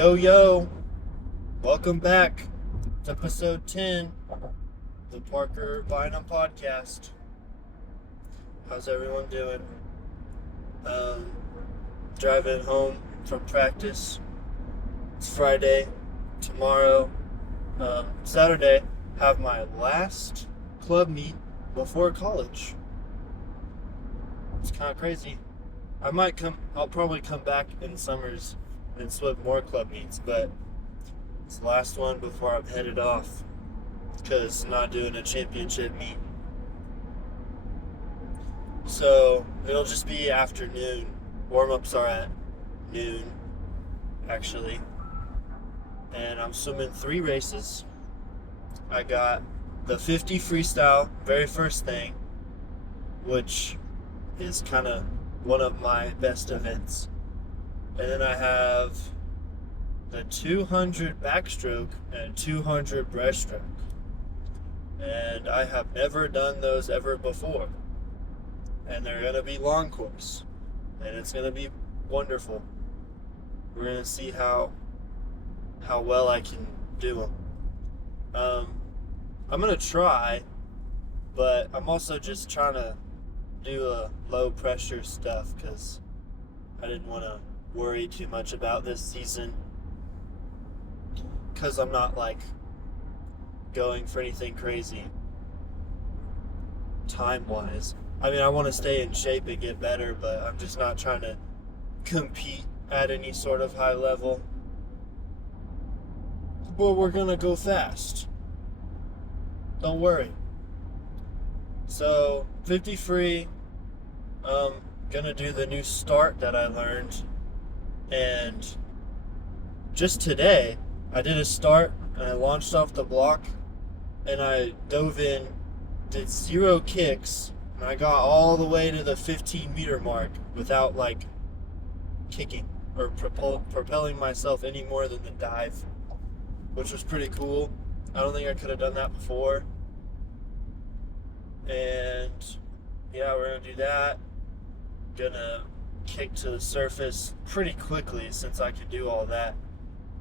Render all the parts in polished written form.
Yo, yo, welcome back to episode 10 of the PBynum podcast. How's everyone doing? Um, Driving home from practice. It's Friday. Tomorrow, Saturday, have my last club meet before college. It's kind of crazy. I'll probably come back in summers and swim more club meets, but it's the last one before I'm headed off because I'm not doing a championship meet. So it'll just be afternoon. Warm-ups are at noon, actually. And I'm swimming 3 races. I got the 50 freestyle, very first thing, which is kind of one of my best events. And then I have the 200 backstroke and 200 breaststroke. And I have never done those ever before. And they're going to be long course. And it's going to be wonderful. We're going to see how well I can do them. I'm going to try, but I'm also just trying to do a low pressure stuff because I didn't want to worry too much about this season because I'm not going for anything crazy time wise. I mean, I want to stay in shape and get better, but I'm just not trying to compete at any sort of high level. But we're gonna go fast, don't worry. So 50 free, gonna do the new start that I learned. And just today, I did a start and I launched off the block and I dove in, did 0 kicks, and I got all the way to the 15-meter mark without kicking or propelling myself any more than the dive, which was pretty cool. I don't think I could have done that before. And yeah, we're gonna do that. Gonna kick to the surface pretty quickly since I can do all that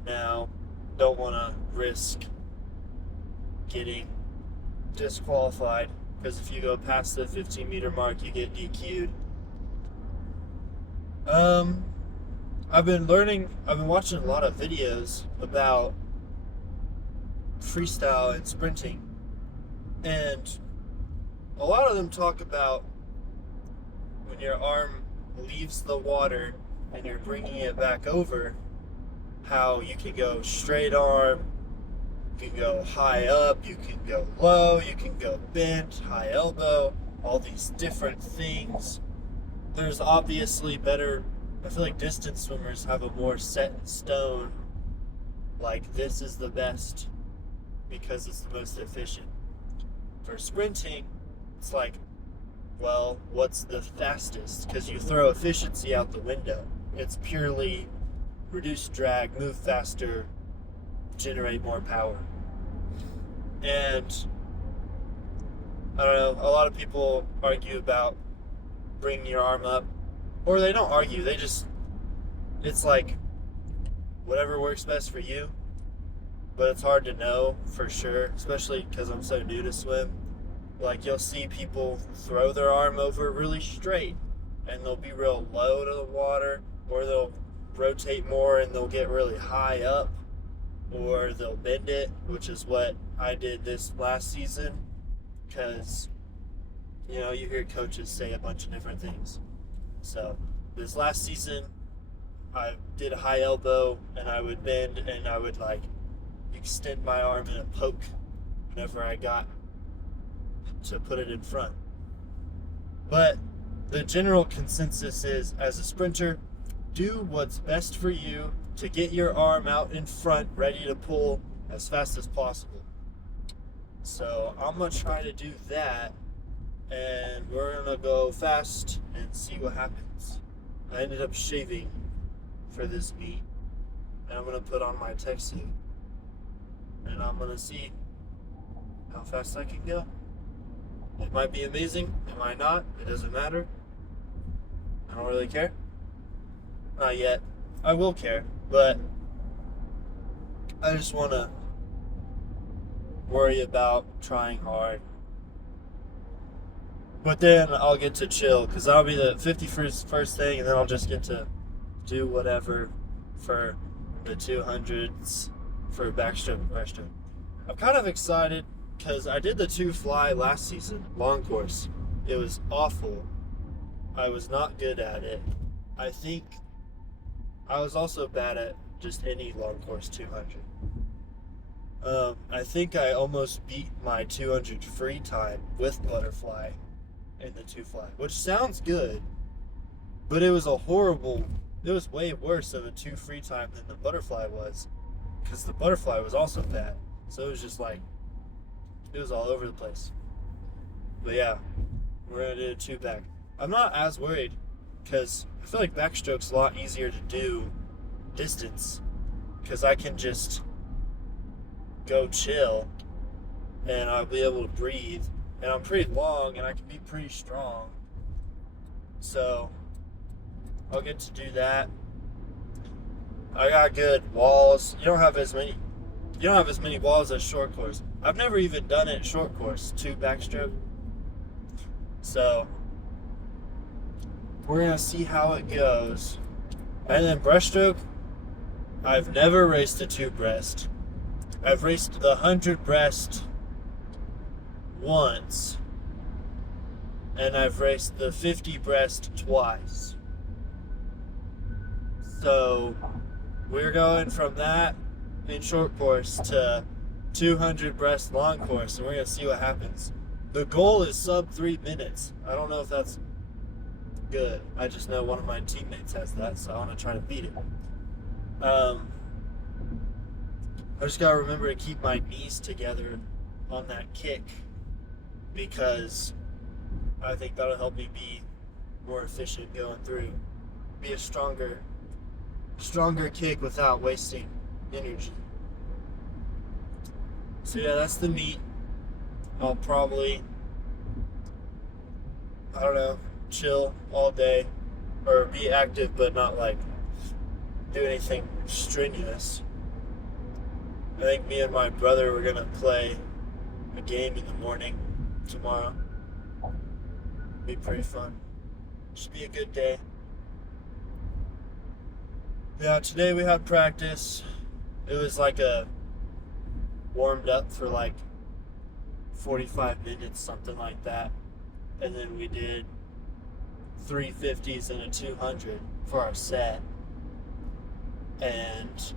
now. Don't want to risk getting disqualified because if you go past the 15-meter mark, you get DQ'd. I've been watching a lot of videos about freestyle and sprinting, and a lot of them talk about when your arm leaves the water and you're bringing it back over, how you can go straight arm, you can go high up, you can go low, you can go bent, high elbow, all these different things. There's obviously better, I feel like distance swimmers have a more set in stone, this is the best because it's the most efficient. For sprinting, it's well, what's the fastest? Because you throw efficiency out the window. It's purely reduce drag, move faster, generate more power. And I don't know, a lot of people argue about bringing your arm up, or they don't argue, it's whatever works best for you, but it's hard to know for sure, especially because I'm so new to swim. You'll see people throw their arm over really straight and they'll be real low to the water, or they'll rotate more and they'll get really high up, or they'll bend it, which is what I did this last season because, you hear coaches say a bunch of different things. So this last season, I did a high elbow and I would bend and I would extend my arm in a poke whenever I got to put it in front. But the general consensus is, as a sprinter, do what's best for you to get your arm out in front, ready to pull as fast as possible. So I'm going to try to do that, and we're going to go fast and see what happens. I ended up shaving for this meet, and I'm going to put on my tech suit, and I'm going to see how fast I can go. It might be amazing, it might not, it doesn't matter. I don't really care. Not yet. I will care, but I just want to worry about trying hard. But then I'll get to chill because that'll be the 51st first thing, and then I'll just get to do whatever for the 200s for backstroke and breaststroke. I'm kind of excited because I did the 2 fly last season, long course. It was awful. I was not good at it. I think I was also bad at just any long course 200. I think I almost beat my 200 free time with butterfly in the 2 fly, which sounds good, but it was way worse of a 2 free time than the butterfly was, because the butterfly was also bad. So it was just like, it was all over the place. But yeah, we're gonna do a 2 back. I'm not as worried, because I feel like backstroke's a lot easier to do distance, because I can just go chill and I'll be able to breathe, and I'm pretty long and I can be pretty strong, so I'll get to do that. I got good walls. You don't have as many walls as short course. I've never even done it short course 2 backstroke, so we're gonna see how it goes. And then breaststroke, I've never raced a 2 breast. I've raced the 100 breast once, and I've raced the 50 breast twice. So we're going from that in short course to 200 breast long course, and we're going to see what happens. The goal is sub 3 minutes. I don't know if that's good. I just know one of my teammates has that, so I want to try to beat it. I just gotta remember to keep my knees together on that kick, because I think that'll help me be more efficient going through. Be a stronger kick without wasting energy. So yeah, that's the meet. I'll probably, I don't know, chill all day, or be active but not like do anything strenuous. I think me and my brother were gonna play a game in the morning tomorrow. Be pretty fun. Should be a good day. Yeah, today we had practice. It was like warmed up for like 45 minutes, something like that. And then we did 350s and a 200 for our set. And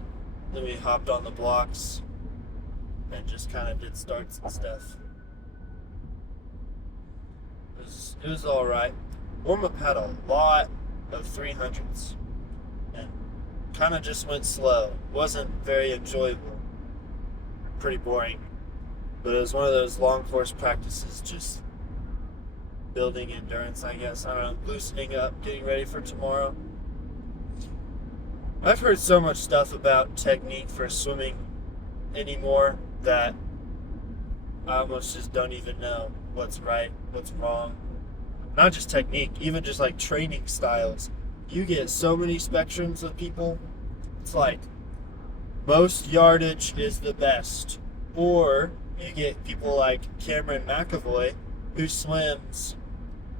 then we hopped on the blocks and just kind of did starts and stuff. It was all right. Warm-up had a lot of 300s and kind of just went slow. Wasn't very enjoyable. Pretty boring. But it was one of those long course practices, just building endurance, I guess. I don't know, loosening up, getting ready for tomorrow. I've heard so much stuff about technique for swimming anymore that I almost just don't even know what's right, what's wrong. Not just technique, even just like training styles. You get so many spectrums of people. It's like most yardage is the best. Or you get people like Cameron McAvoy, who swims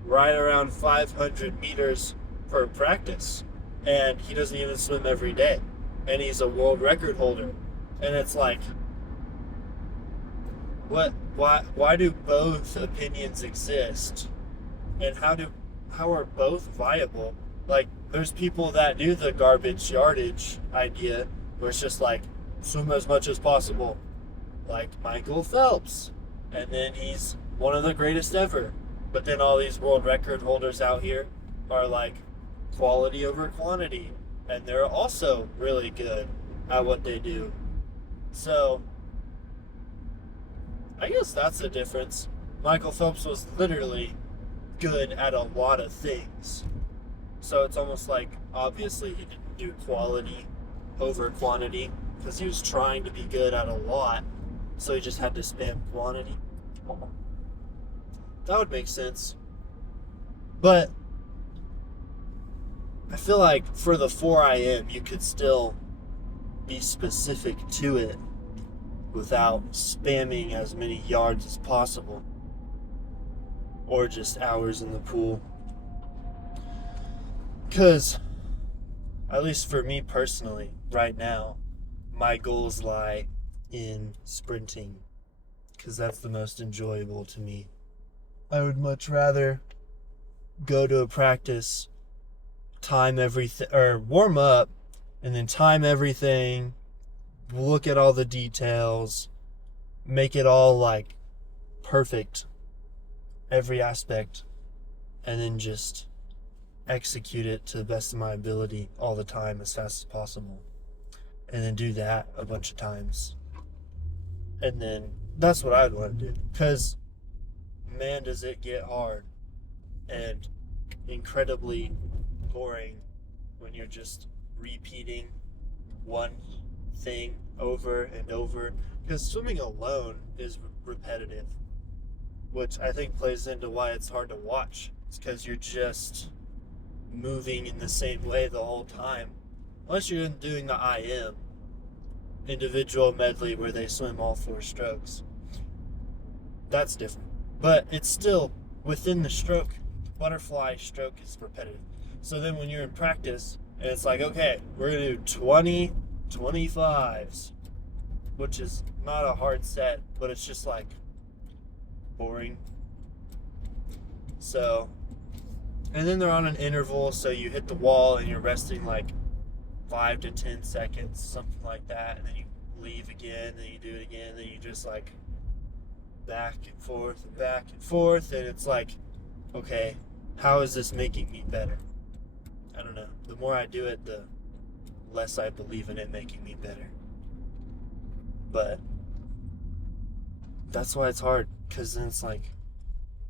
right around 500 meters per practice. And he doesn't even swim every day. And he's a world record holder. And it's like, why do both opinions exist? And how are both viable? Like, there's people that do the garbage yardage idea, where it's just like, swim as much as possible. Like Michael Phelps. And then he's one of the greatest ever. But then all these world record holders out here are like, quality over quantity, and they're also really good at what they do. So I guess that's the difference. Michael Phelps was literally good at a lot of things, so it's almost like obviously he didn't do quality over quantity, because he was trying to be good at a lot, so he just had to spam quantity. That would make sense. But I feel like for the 4IM, you could still be specific to it without spamming as many yards as possible, or just hours in the pool. Because, at least for me personally, right now, my goals lie in sprinting, because that's the most enjoyable to me. I would much rather go to a practice, time everything, or warm up, and then time everything, look at all the details, make it all like perfect, every aspect, and then just execute it to the best of my ability all the time as fast as possible. And then do that a bunch of times. And then that's what I'd want to do. Because, man, does it get hard and incredibly boring when you're just repeating one thing over and over. Because swimming alone is repetitive, which I think plays into why it's hard to watch. It's because you're just moving in the same way the whole time. Unless you're doing the IM, individual medley, where they swim all 4 strokes. That's different. But it's still within the stroke. Butterfly stroke is repetitive. So then when you're in practice, and it's like, okay, we're going to do 20 25s, which is not a hard set, but it's just like boring. So, and then they're on an interval, so you hit the wall and you're resting like 5 to 10 seconds, something like that, and then you leave again, then you do it again, then you just like back and forth, and it's like, okay, how is this making me better? I don't know. The more I do it, the less I believe in it making me better. But that's why it's hard, because then it's like,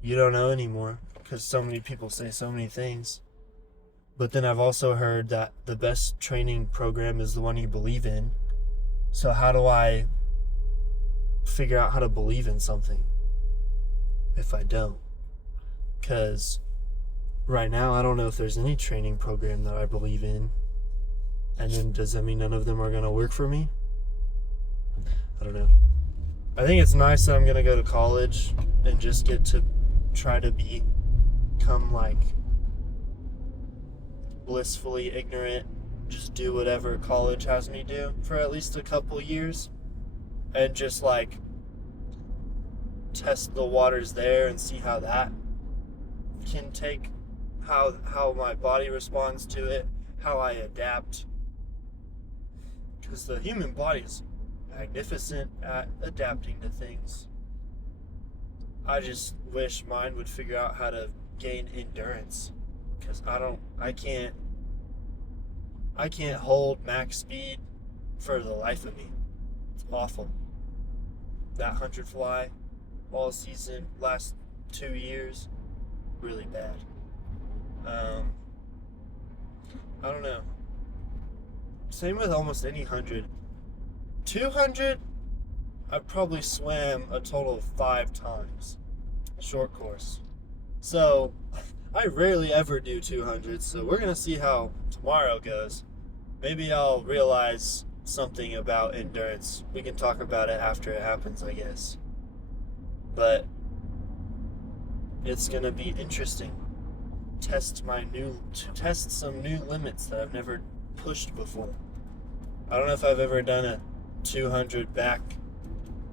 you don't know anymore, because so many people say so many things. But then I've also heard that the best training program is the one you believe in. So how do I figure out how to believe in something if I don't? Because right now I don't know if there's any training program that I believe in. And then does that mean none of them are going to work for me? I don't know. I think it's nice that I'm going to go to college and just get to try to become like blissfully ignorant, just do whatever college has me do for at least a couple years, and just like test the waters there and see how that can take, how my body responds to it, how I adapt, because the human body is magnificent at adapting to things. I just wish mine would figure out how to gain endurance, because I can't hold max speed for the life of me. It's awful. That 100 fly all season, last 2 years, really bad. I don't know. Same with almost any 100. 200, I probably swam a total of 5 times, short course. So I rarely ever do 200, so we're going to see how tomorrow goes. Maybe I'll realize something about endurance. We can talk about it after it happens, I guess. But it's going to be interesting. Test some new limits that I've never pushed before. I don't know if I've ever done a 200 back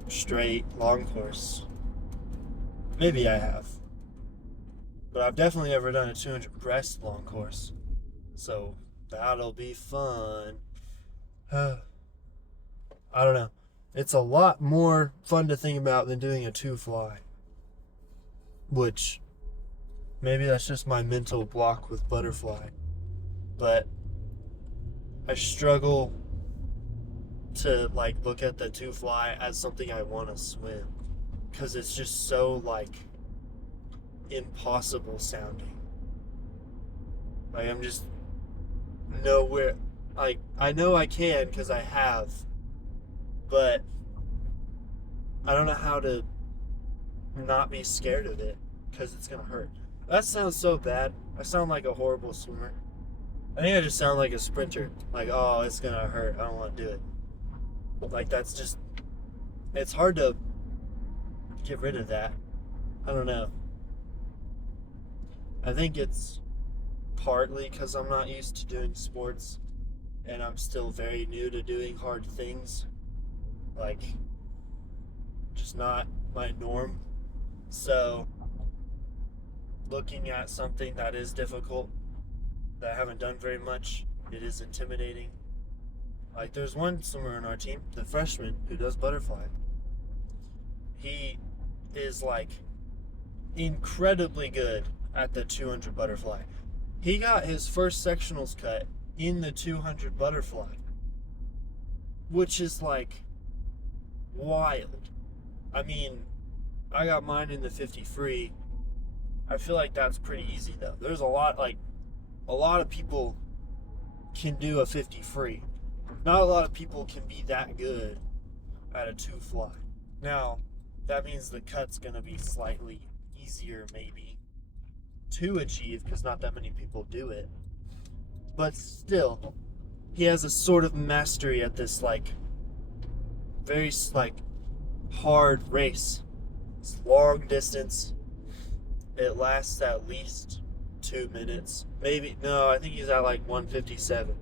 straight long course. Maybe I have. But I've definitely ever done a 200 breast long course. So that'll be fun. I don't know. It's a lot more fun to think about than doing a 2 fly. Which, maybe that's just my mental block with butterfly. But I struggle to like look at the 2 fly as something I want to swim, because it's just so like impossible sounding. Like I'm just nowhere. Like I know I can because I have, but I don't know how to not be scared of it, because it's gonna hurt. That sounds so bad. I sound like a horrible swimmer. I think I just sound like a sprinter. Like, oh, it's gonna hurt, I don't want to do it. Like, that's just, it's hard to get rid of that. I don't know. I think it's partly because I'm not used to doing sports and I'm still very new to doing hard things. Like, just not my norm. So, looking at something that is difficult, that I haven't done very much, it is intimidating. Like, there's one swimmer in our team, the freshman, who does butterfly. He is, like, incredibly good at the 200 butterfly. He got his first sectionals cut in the 200 butterfly, which is, like, wild. I mean, I got mine in the 50 free. I feel like that's pretty easy, though. There's a lot of people can do a 50 free. Not a lot of people can be that good at a 2 fly. Now, that means the cut's going to be slightly easier, maybe, to achieve, because not that many people do it. But still, he has a sort of mastery at this, like, very, like, hard race. It's long distance. It lasts at least 2 minutes. Maybe, no, I think he's at like 157.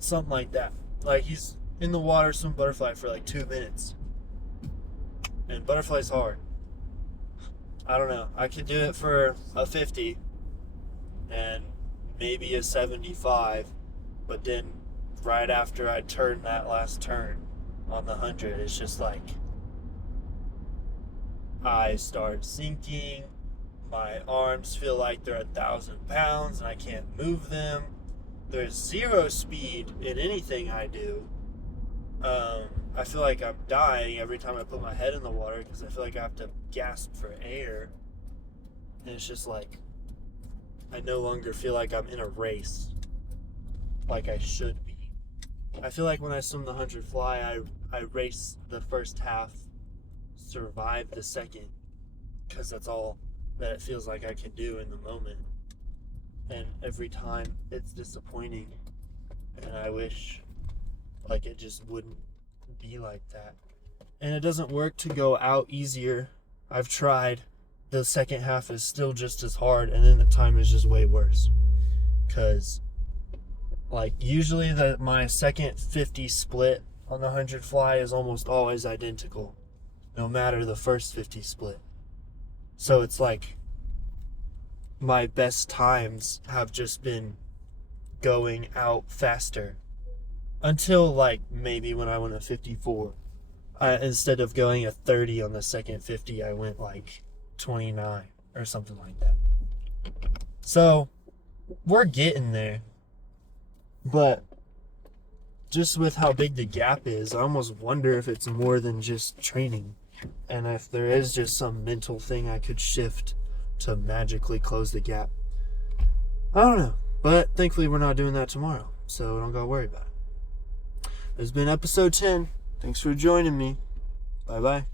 Something like that. Like, he's in the water swim butterfly for like 2 minutes. And butterfly's hard. I don't know. I could do it for a 50 and maybe a 75, but then right after I turn that last turn on the 100, it's just like I start sinking. My arms feel like they're 1,000 pounds and I can't move them. There's zero speed in anything I do. I feel like I'm dying every time I put my head in the water because I feel like I have to gasp for air. And it's just like, I no longer feel like I'm in a race like I should be. I feel like when I swim the 100 fly, I race the first half, survive the second, because that's all that it feels like I can do in the moment. And every time it's disappointing, and I wish like it just wouldn't be like that. And it doesn't work to go out easier. I've tried. The second half is still just as hard, and then the time is just way worse. Because like usually my second 50 split on the 100 fly is almost always identical, no matter the first 50 split. So it's like my best times have just been going out faster until like maybe when I went a 54. Instead of going a 30 on the second 50, I went like 29 or something like that. So we're getting there. But just with how big the gap is, I almost wonder if it's more than just training. And if there is just some mental thing I could shift to magically close the gap. I don't know. But thankfully we're not doing that tomorrow, so I don't gotta worry about it. This has been episode 10. Thanks for joining me. Bye-bye.